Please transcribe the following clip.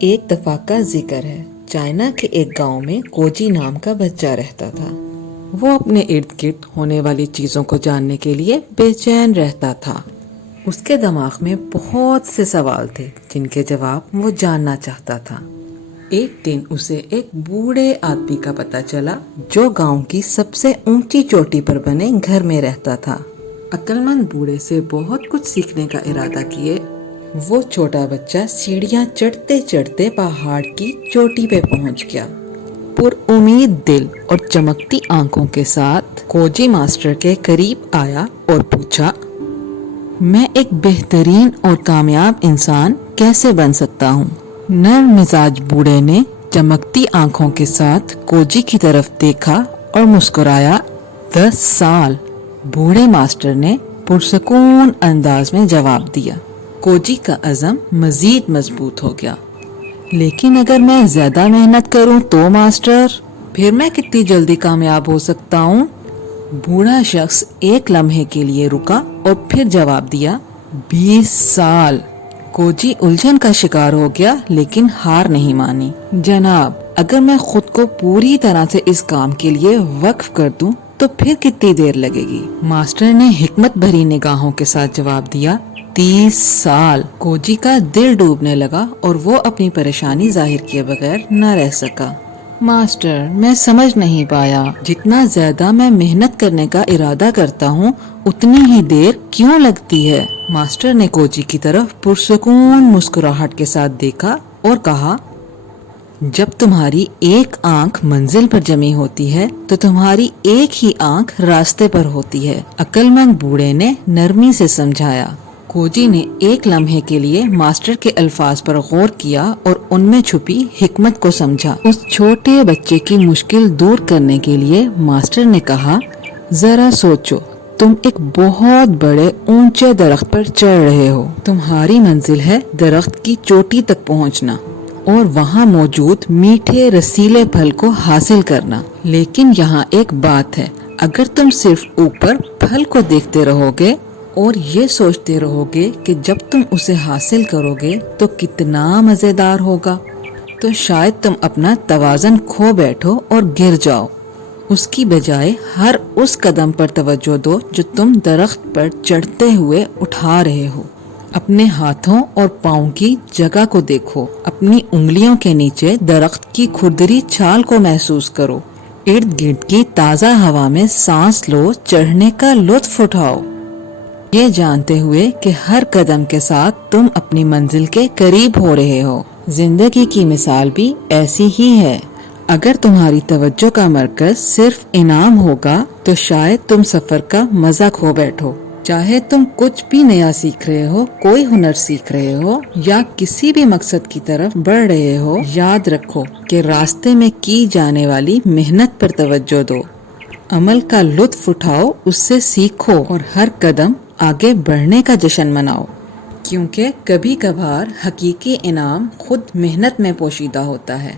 ایک دفعہ کا ذکر ہے، چائنا کے ایک گاؤں میں کوجی نام کا بچہ رہتا تھا۔ وہ اپنے ارد گرد ہونے والی چیزوں کو جاننے کے لیے بے چین رہتا تھا۔ اس کے دماغ میں بہت سے سوال تھے جن کے جواب وہ جاننا چاہتا تھا۔ ایک دن اسے ایک بوڑھے آدمی کا پتہ چلا جو گاؤں کی سب سے اونچی چوٹی پر بنے گھر میں رہتا تھا۔ عقل مند بوڑھے سے بہت کچھ سیکھنے کا ارادہ کیے وہ چھوٹا بچہ سیڑھیاں چڑھتے چڑھتے پہاڑ کی چوٹی پہ پہنچ گیا۔ پر امید دل اور چمکتی آنکھوں کے ساتھ کوجی ماسٹر کے قریب آیا اور پوچھا، میں ایک بہترین اور کامیاب انسان کیسے بن سکتا ہوں؟ نرم مزاج بوڑھے نے چمکتی آنکھوں کے ساتھ کوجی کی طرف دیکھا اور مسکرایا۔ 10 سال، بوڑھے ماسٹر نے پرسکون انداز میں جواب دیا۔ کوجی کا عزم مزید مضبوط ہو گیا۔ لیکن اگر میں زیادہ محنت کروں تو ماسٹر، پھر میں کتنی جلدی کامیاب ہو سکتا ہوں؟ بوڑھا شخص ایک لمحے کے لیے رکا اور پھر جواب دیا، 20 سال۔ کوجی الجھن کا شکار ہو گیا لیکن ہار نہیں مانی۔ جناب، اگر میں خود کو پوری طرح سے اس کام کے لیے وقف کر دوں تو پھر کتنی دیر لگے گی؟ ماسٹر نے حکمت بھری نگاہوں کے ساتھ جواب دیا، 30 سال۔ کوجی کا دل ڈوبنے لگا اور وہ اپنی پریشانی ظاہر کیے بغیر نہ رہ سکا۔ ماسٹر، میں سمجھ نہیں پایا، جتنا زیادہ میں محنت کرنے کا ارادہ کرتا ہوں اتنی ہی دیر کیوں لگتی ہے؟ ماسٹر نے کوجی کی طرف پرسکون مسکراہٹ کے ساتھ دیکھا اور کہا، جب تمہاری ایک آنکھ منزل پر جمی ہوتی ہے تو تمہاری ایک ہی آنکھ راستے پر ہوتی ہے، عقل مند بوڑھے نے نرمی سے سمجھایا۔ کوجی نے ایک لمحے کے لیے ماسٹر کے الفاظ پر غور کیا اور ان میں چھپی حکمت کو سمجھا۔ اس چھوٹے بچے کی مشکل دور کرنے کے لیے ماسٹر نے کہا، ذرا سوچو، تم ایک بہت بڑے اونچے درخت پر چڑھ رہے ہو۔ تمہاری منزل ہے درخت کی چوٹی تک پہنچنا اور وہاں موجود میٹھے رسیلے پھل کو حاصل کرنا۔ لیکن یہاں ایک بات ہے، اگر تم صرف اوپر پھل کو دیکھتے رہو گے اور یہ سوچتے رہو گے کہ جب تم اسے حاصل کرو گے تو کتنا مزیدار ہوگا، تو شاید تم اپنا توازن کھو بیٹھو اور گر جاؤ۔ اس کی بجائے ہر اس قدم پر توجہ دو جو تم درخت پر چڑھتے ہوئے اٹھا رہے ہو۔ اپنے ہاتھوں اور پاؤں کی جگہ کو دیکھو، اپنی انگلیوں کے نیچے درخت کی کھردری چھال کو محسوس کرو، ارد گرد کی تازہ ہوا میں سانس لو، چڑھنے کا لطف اٹھاؤ، یہ جانتے ہوئے کہ ہر قدم کے ساتھ تم اپنی منزل کے قریب ہو رہے ہو۔ زندگی کی مثال بھی ایسی ہی ہے۔ اگر تمہاری توجہ کا مرکز صرف انعام ہوگا تو شاید تم سفر کا مزہ کھو بیٹھو۔ چاہے تم کچھ بھی نیا سیکھ رہے ہو، کوئی ہنر سیکھ رہے ہو یا کسی بھی مقصد کی طرف بڑھ رہے ہو، یاد رکھو کہ راستے میں کی جانے والی محنت پر توجہ دو، عمل کا لطف اٹھاؤ، اس سے سیکھو اور ہر قدم آگے بڑھنے کا جشن مناؤ، کیونکہ کبھی کبھار حقیقی انعام خود محنت میں پوشیدہ ہوتا ہے۔